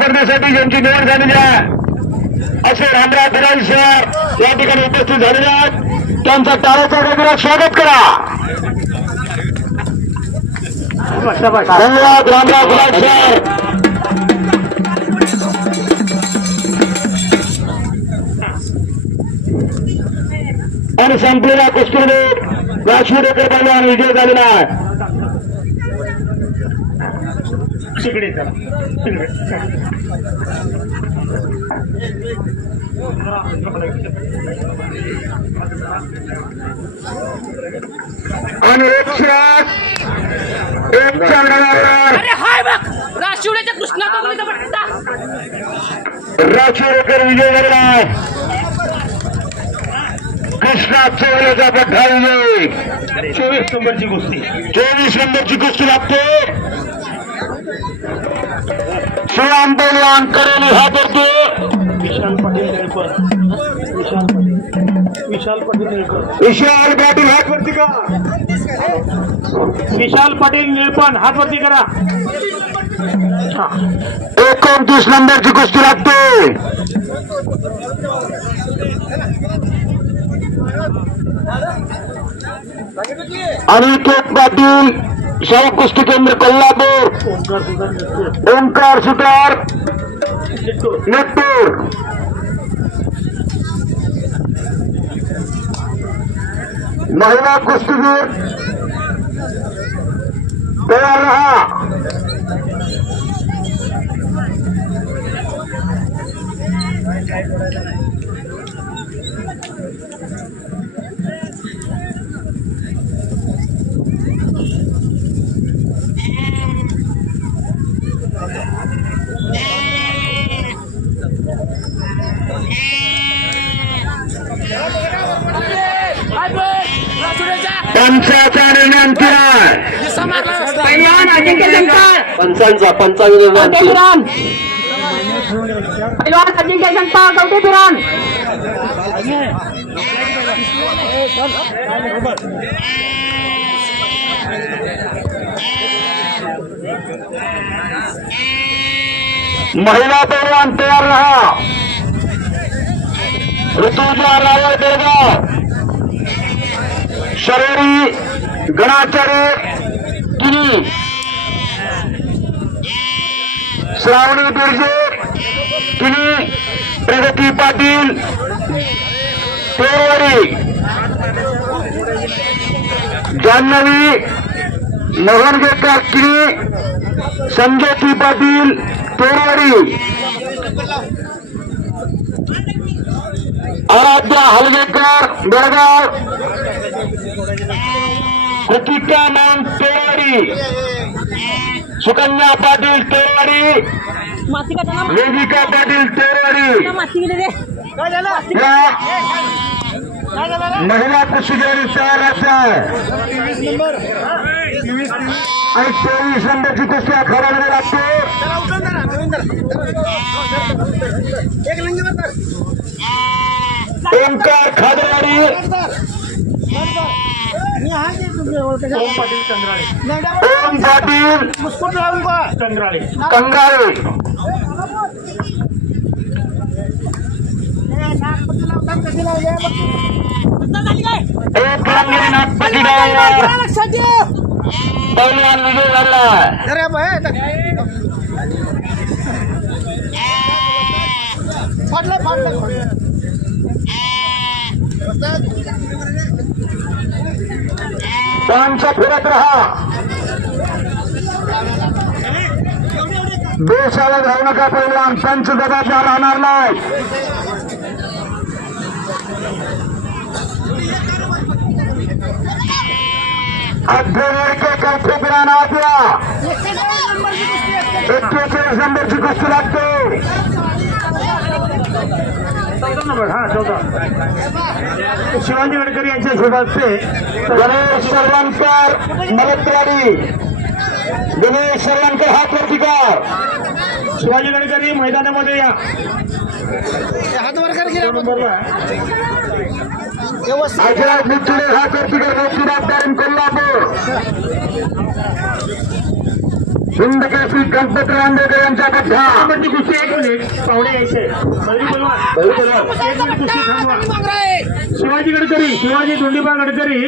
करण्यासाठी ज्यांची निवड झालेली आहे. असे रामराज बिराज सर या ठिकाणी उपस्थित झालेले आहेत. त्यांचा टाळाचा गजरात स्वागत करा. धन्यवाद रामराज बिराज सर. आणि संपलेला कुस्तीमध्ये राजवीर पैलवान विजय झालेला आहे. तिकडे चला. तिकडे आणि एक श्रात एक चंद्रनारायण अरे हाय बघ राशिवड्याच्या कृष्णा कोकणीचा पट्टा राजवीर विजय आहे. कृष्णा चोरल्याचा पठ्ठा विजय. चोवीस नंबरची कुस्ती. चोवीस नंबरची कुस्ती लागते. शिवाम पैलवान करेली हा करतो विशाल पाटील निळकर विशाल पाटील. विशाल पाटील निळकर विशाल पाटील हात वरती का विशाल पाटील निळपण हात वरती करा. एकोणतीस नंबरची कुस्ती लागते. अनिकेत पाटील शाहू कुस्ती केंद्र कोल्हापूर ओंकार सुद्धा निळकर. ओंकार सुतार निळकर. नेटपूर महिला कुस्तीगीर तयार रहा हाय बघ पंचाचा निर्णय शंकर पंचांचा अजिंक्य शंकर कवटे फिरान. महिला पैलवान तयार रहा. ऋतुजा रावळ बेळगाव शरीरी गणाचार्य किनी श्रावणी बिर्जे किनी प्रगती पाटील। पेरवाडी। जान्हवी। मोहनगेकर किनी संजय टी पाटील आराध्या हलगेकर बेळगाव. कृतिका मान पेरवाडी सुकन्या पाटील तेरवाडी माती का त्याला वेदिका पाटील तेरवाडी माती गेली रे या महिला कुस्तीगिरी तयार आहे आणि चोवीस नंबरची कुस्ती आखाड्यामध्ये लागते ओंकार खादवाडी ओम पाटील चंद्राळे ओम पाटील चंद्राळे कंगारे पहिल्यान रंगीनाथ पटीदार पहिलवान विजय झाला त्यांच्या फिरत राहा. देशाला जाऊ नका पहिला पंच जबाबदार राहणार नाही. अध्ययन कौफे द्या एक्केचाळीस नंबरची कुस्ती लागते. शिवाजी गडकरी यांच्या शुभास्ते गणेश सरवणकर मलतवाडी गणेश सरवणकर हात वरती कर. शिवाजी गडकरी मैदानामध्ये या. अजय मोठी कोल्हापूर. हिंदकेसरी गणपती आंबेडकर यांच्या म्हणजे मिनिट पाहुणे यायचे. शिवाजी गडकरी शिवाजी धोंडीबा गडकरी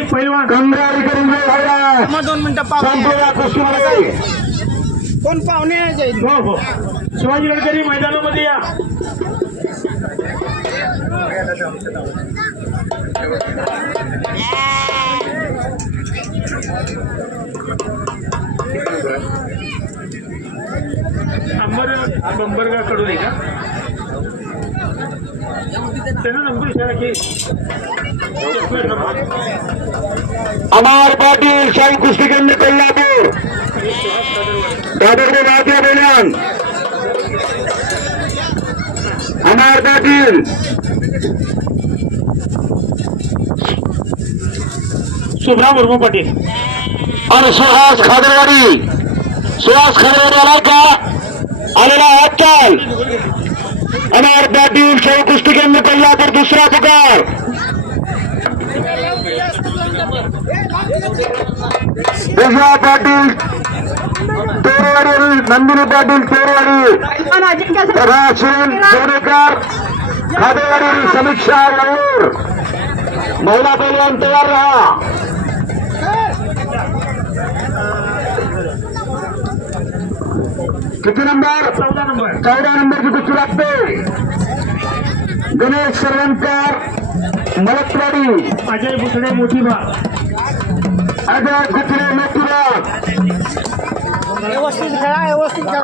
करून झाला दोन मिनिटं कुस्तीमध्ये कोण पाहुणे यायचे? हो हो. शिवाजी गडकरी मैदानामध्ये या. अंबर बंबरगा कडून आहे का? त्यांना नंबर इशारा की. अमर पाटील शाही कुस्ती केंद्र कोल्हापूर. दादरडे भारतीय बोल्यान अमर पाटील. सुभ्रा मुर्मू पाटील. आणि सुहास खादरवाडी. सुहास खादरवाडी आला का? आलेला आजकाल अनार पाटील शाही कुस्ती केंद्र कोल्हापूर दुसरा पुकार. दुसरा पाटील तोरवाडी नंदिनी पाटील तोरवाडी पैलवान सोनेकर खादेवाडी समीक्षा गौर महिला पैलवान तयार राहा. किती नंबर? चौदा नंबर. चौदा नंबरची कुस्ती लागते गणेश सरवणकर मलकवाडी. अजय बुसडे मोठी बा अजय गुजरे मथुरा व्यवस्थित खेळा व्यवस्थित खेळा.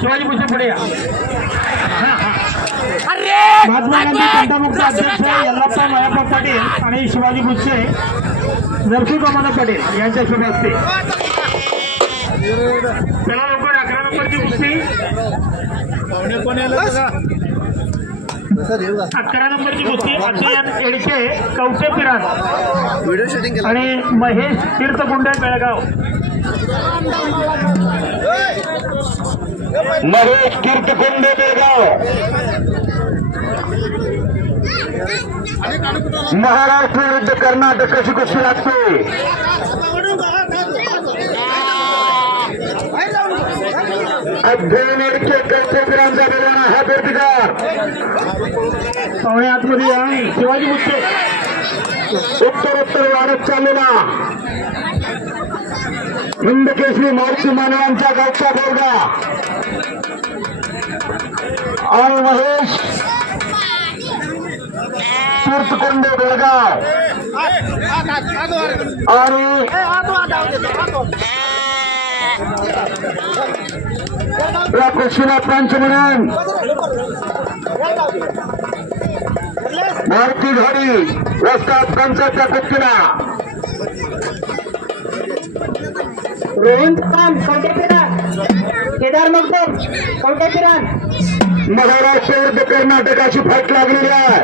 शिवाजी भुसे पुढे या. महात्मा गांधी अध्यक्ष यल्लाप्पा मायाप्पा पाटील आणि शिवाजी भुसे नरसिंहमाना पाटील यांच्या शुभ लवकर अकरा नंबरची कुस्ती. अकरा नंबरची कुस्ती अभियान एडके कवटे पिरान आणि महेश तीर्थकुंड बेळगाव. महेश कीर्तकुंड बेळगाव. महाराष्ट्र विरुद्ध कर्नाटक कशी कुस्ती लागते? अध्ययन एडके कवटेकरांचा बेलवाना हा प्रतिकार. पाहुणे आतमध्ये शिवाजी मुख्य उत्तर उत्तर वाढत चाललेला. हिंद केसरी मारुती मानवांचा गावचा बोर्डा आणि महेश तीर्थकुंड बेळगाव आणि या म्हणून मारुती घोडी रस्ता पंचाच्या कुस्तीला रोहन चव्हाण कवटे पिरान केदार मगदूम कवटे पिरान महाराष्ट्र ते कर्नाटकाची फाट लागलेली आहे.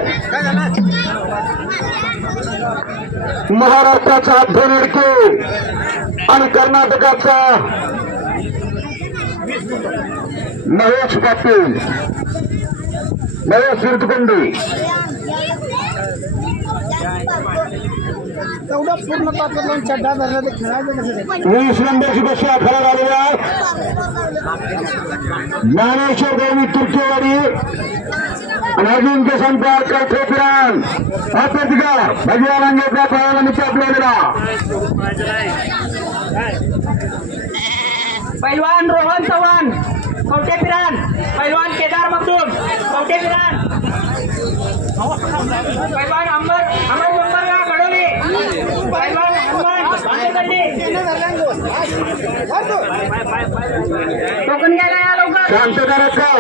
महाराष्ट्राचा अध्ययन अडके आणि कर्नाटकाचा महेश पाटील. महेश तीर्थकुंडी तेवढं पूर्ण ताकद चड्डा धरला ते खेळायचं कसं वीस नंबरची बस आखाडा आलेली आहे. ज्ञानेश्वर देवी तुर्केवाडी. आणि अजून के संपाद कवठेपुराण हा प्रतिकार भगवा रांगेचा पायाला आपल्याला. पैलवान रोहन चव्हाण कवटे पिरान पैलवान केदार मगदूम कवटे पिरान पैलवान अंबर अमर बंबरगा घडवली पैलवान हनुमान भांडेकर्णी टोकन घ्यायला या लवकर शांतता रखा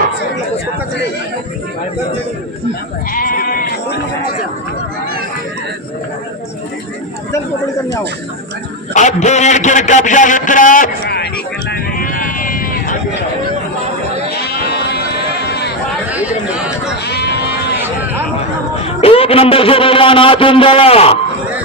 अध्ययन कब्जा घेतला. एक नंबरचे बैलान आतून द्यावा.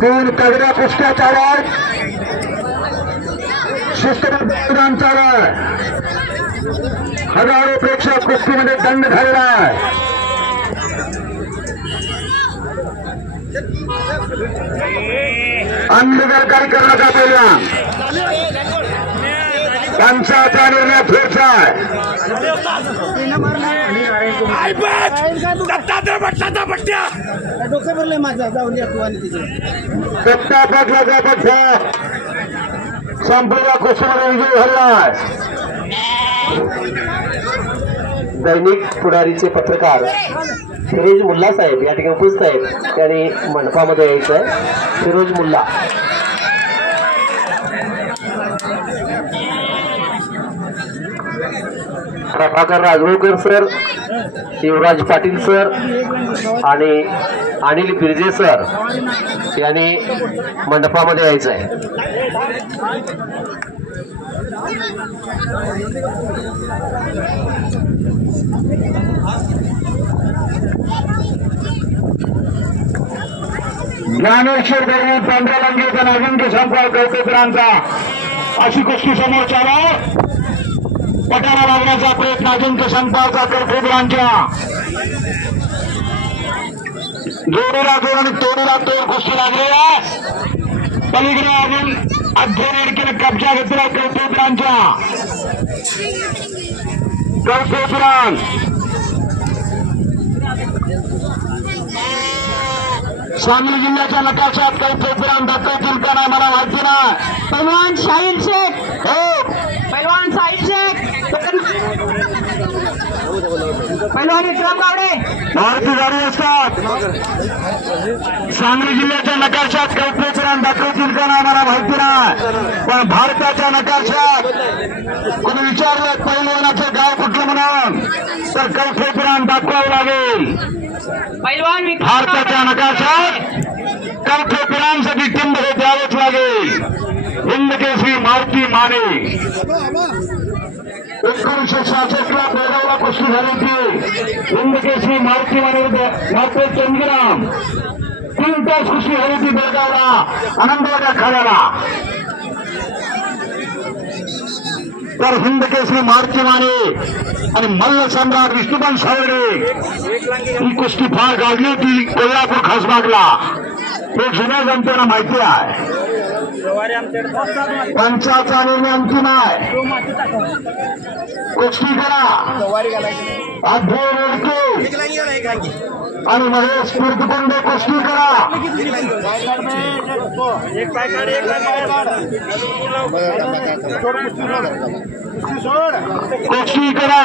दोन तगड्या कुस्त्या चालत हजारो प्रेक्षक कुस्तीमध्ये दंड झालेला आहे. अंधकार कार्यक्रमाचा करू पहिला. पंचाचा निर्णय फेरचा आहे. डोकं भरलंय माझा जाऊन या तू आणि तिथे सत्ता पाटलाचा भट्ट्या संपूर्ण कुस्तीमध्ये विजय झालाय दैनिक पुढारीचे पत्रकार फिरोज मुल्ला साहेब या ठिकाणी उपस्थित आहेत. त्याने मंडपामध्ये यायचं आहे फिरोज मुल्ला. प्रभाकर राजवळकर सर शिवराज पाटील सर आणि अनिल बिर्जे सर यांनी मंडपामध्ये यायचं आहे. ज्ञानेश्वर दरम्यान पंधरा लंगेचा नागंक संपर्क कौतुकरांचा अशी कुस्ती समोर पटाला लागण्याचा प्रयत्न अजिंक्य संपाचा कर्फेबरांच्या जोडीला जोड आणि तोडीला तोड कुस्ती लागली आहे. पलीकडे अजून अध्ययन केलं कब्जा घेतला कौतुकरांच्या कौतुकरान सांगली जिल्ह्याच्या नकाशात काही पेपरान दाखवतील का नाही मला माहिती नाही पैलवान शाहीर शेख. हो. पैलवान साहिब शेख टोकन भारती गाडी असतात सांगली जिल्ह्याच्या नकाशात काही पेपरान दाखवतील का नाही मला माहिती नाही. पण भारताच्या नकाशात कोणी विचारलं पैलवानाचं गाव कुठलं म्हणून? तर काही पेपरान दाखवावं लागेल. भारताच्या नकाशात कल्पपिरांसाठी टिंब हे द्यावेच लागेल. हिंद केसरी मारुती माने. एकोणीसशे बेळगावला कुस्ती झाली होती मारुती मारुती चंद्रराम तीन तास कुस्ती झाली होती बेळगावला आनंदवाड्या खाड्याला. तर हिंदकेसरी मारुती माने आणि मल्ल सम्राट विष्णुपन सावडे ही कुस्ती फार गाजली होती कोल्हापूर खासबागला. हे जुन्या जनतेला माहिती आहे. पंचाचा निर्णय अंतिम आहे कुस्ती करा. अध्यय रेडके आणि महेश कीर्तकुंडे कुस्ती करा कुस्ती करा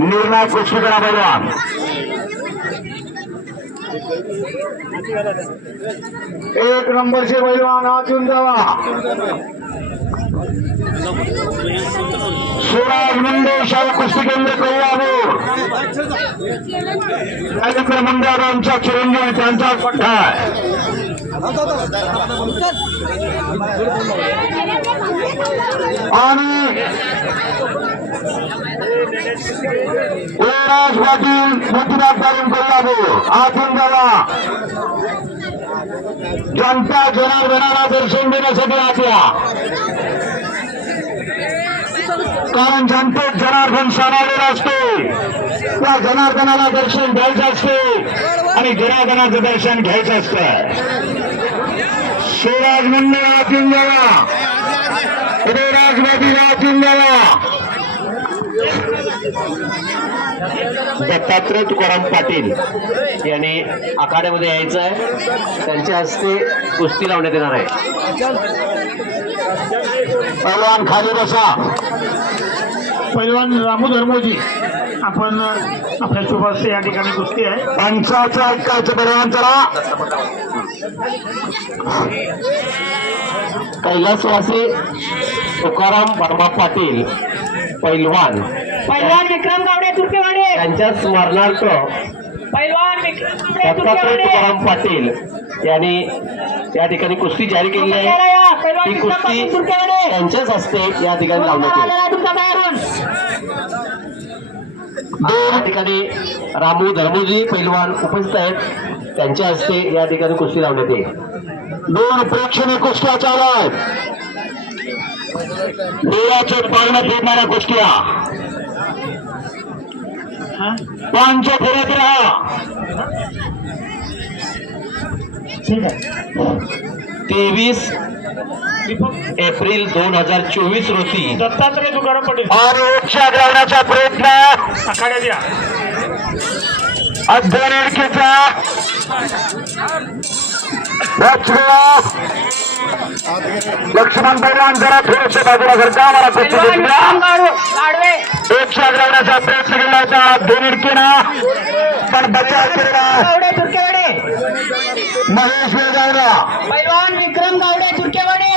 निर्णय कुस्ती करा भगवान एक नंबरचे पैलवान आतून जावा. सोळा मुंडे शाळा कुस्ती केंद्र कोल्हापूर. मंडळ आमचा चिरंजीव त्यांचा पट्टा आहे. आणि युवराज पाटील मोतीनाथ तालीम कोल्हापूर आतून गावा जनता जनार्दनाला दर्शन देण्यासाठी आतल्या कारण जनतेत जनार्दन सामावलेला असतो त्या जनार्दनाला दर्शन द्यायचं असते आणि जनार्दनाचं दर्शन घ्यायचं असतं. शिवराज मंदिर आतून जावा. उदयराजवादी आतून जावा. दत्तात्रय तुकाराम पाटील यांनी आखाड्यामध्ये यायचं आहे. त्यांच्या हस्ते कुस्ती लावण्यात येणार आहे. पहिलवान खाली बसा. पैलवान रामू धर्मोजी आपण आपल्या हस्ते या ठिकाणी कुस्ती आहे. पंचाचं ऐकायचं पहिलवान चला कैलासवासी तुकाराम वर्मा पाटील. पैलवान. पैलवान विक्रम गावडे तुर्केवाडे. त्यांच्या स्मरणार्थ पैलवान दत्तात्रय तुकाराम पाटील यांनी या ठिकाणी कुस्ती जाहीर केलेली आहे. ती कुस्ती त्यांच्याच हस्ते या ठिकाणी लावण्यात येईल. या ठिकाणी रामू धर्मोजी पैलवान उपस्थित आहेत. त्यांच्या हस्ते या ठिकाणी कुस्ती लावण्यात येईल. दोन प्रेक्षणीय कुस्त्या चालू आहेत. डोळ्याचे पाळणं फेडणाऱ्या कुस्त्या पांच फिरत राहा तेवीस एप्रिल दोन हजार चोवीस रोजी. दत्तात्रय तुकाराम पाटील. आणि उच्चा लावण्याचा प्रयत्न आखाड्यात या अध्ययनकेचा लक्ष्मण पैलवान जरा थोडेसे बाजूला मला विक्रम गावडे गाडवे एकशे लावण्याचा प्रयत्न केला होता दोन पण बचाव केला महेश वेगावला पैलवान विक्रम गावडे तुर्केवाडे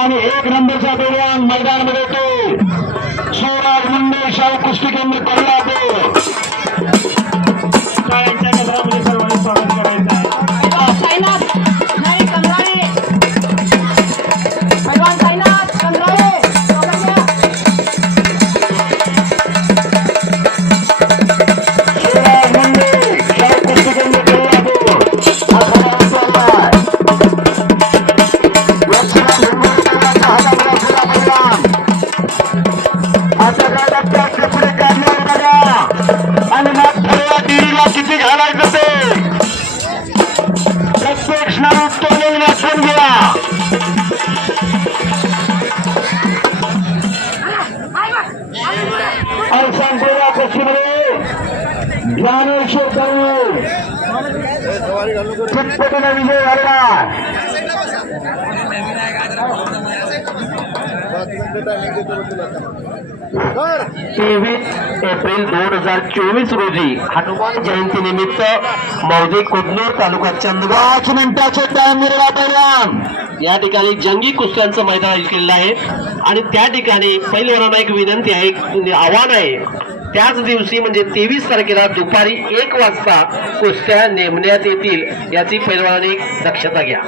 आणि एक नंबरचा पैलवान मैदानामध्ये येतो. शिवराज मुंडे शाहू कुस्ती केंद्र कोल्हापूर. ज्ञानेश्वर करू चित्पटीने विजय झालेला तेवीस एप्रिल दोन हजार चोवीस रोजी हनुमान जयंती निमित्त मौजे कुदनूर तालुका चंदगड पाच मिनिटाचे टाइम या ठिकाणी जंगी कुस्त्यांचं मैदान आयोजित केलेलं आहे. आणि त्या ठिकाणी पैलवानांना एक विनंती आहे एक आव्हान आहे. त्याच दिवशी म्हणजे तेवीस तारखेला दुपारी एक वाजता कुस्त्या नेमण्यात येतील याची पैलवानांनी दक्षता घ्या.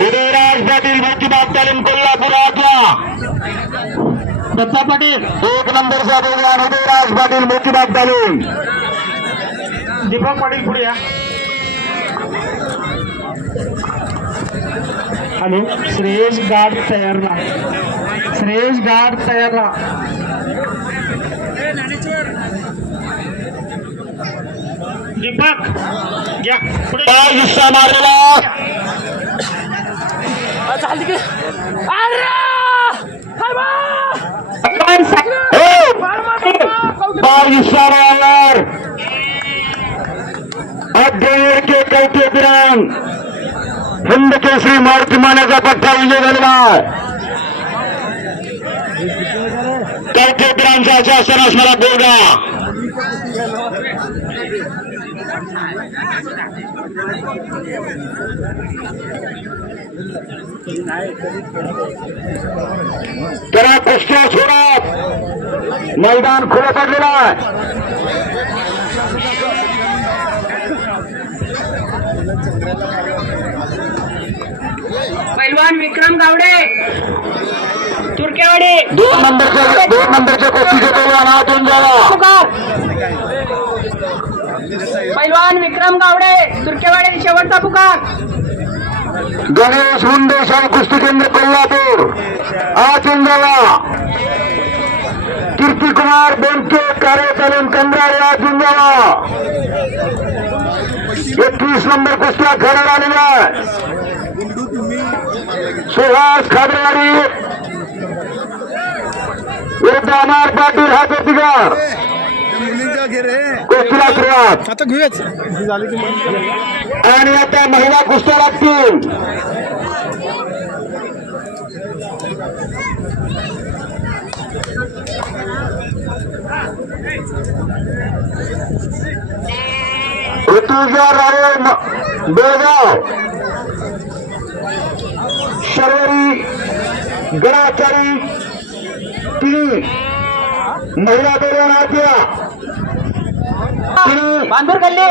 उदयराज पाटील भक्तीबाग तालीम कोल्हापूर आतला दत्ता पाटील. एक नंबरचा पैलवान उदयराज पाटील मोतीबाग तालीम. दीपक पाटील पुढे या. हॅलो. श्रेयस गार्ड तयार राहा श्रेयस गार्ड तयार राहा दीपक घ्या पाय हिस्सा मारलेला. पाय हिस्सा मारणार. अध्ययन के कवटे पिराण हिंद केसरी मारुती मानाचा पट्टा विजय झालेला. आहे कवटे पिरांचा शासन असणारा बोर्डा त्याला कुस्त्या सोडत मैदान खुलं पडलेलं आहे. पैलवान विक्रम गावडे तुर्केवाडी. दोन नंबरच्या दोन नंबरच्या कुस्तीचे पैलवान येऊन जावा. पैलवान विक्रम गावडे तुर्केवाडी शेवटचा पुकार. गणेश मुंडेश्वर कुस्ती केंद्र कोल्हापूर हात येऊन जावा कीर्तिकुमार बेनके कार्यचालन कंद्राळे हात येऊन जावा एकवीस नंबर कुस्त्या खेळायला आलेल्या सुहास खादरवाडी विरुद्ध अनार पाटील हा प्रतिकार सुरुवात आता घेऊयाच आणि आता महिला कुस्त्या लागतील ऋतुजा म- बेळगाव. शर्वरी गडाचारी तिन्ही महिला बेळगाव बांधूर गल्ली।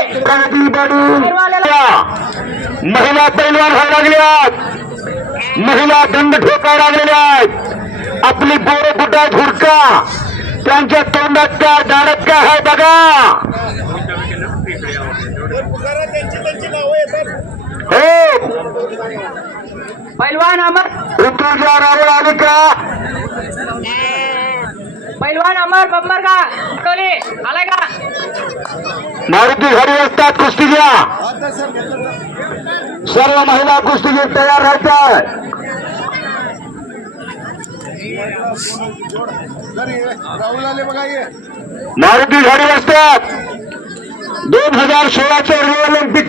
महिला पैलवान व्हायला लागल्यात महिला दंड ठोकायला लागलेल्या आहेत आपली पोरं कुठं हुडका त्यांच्या तोंडात काय दारात काय आहे बघा हो। पैलवान अमर। ऋतुजा रावळ आली का। पैलवान अमर बंबर का? कोली आलाय का? मारुती घरी असतात कुस्ती घ्या. सर्व महिला कुस्ती घेत तयार राहतात. मारुती घरी असतात. दोन हजार सोळाच्या रिओ ऑलिम्पिक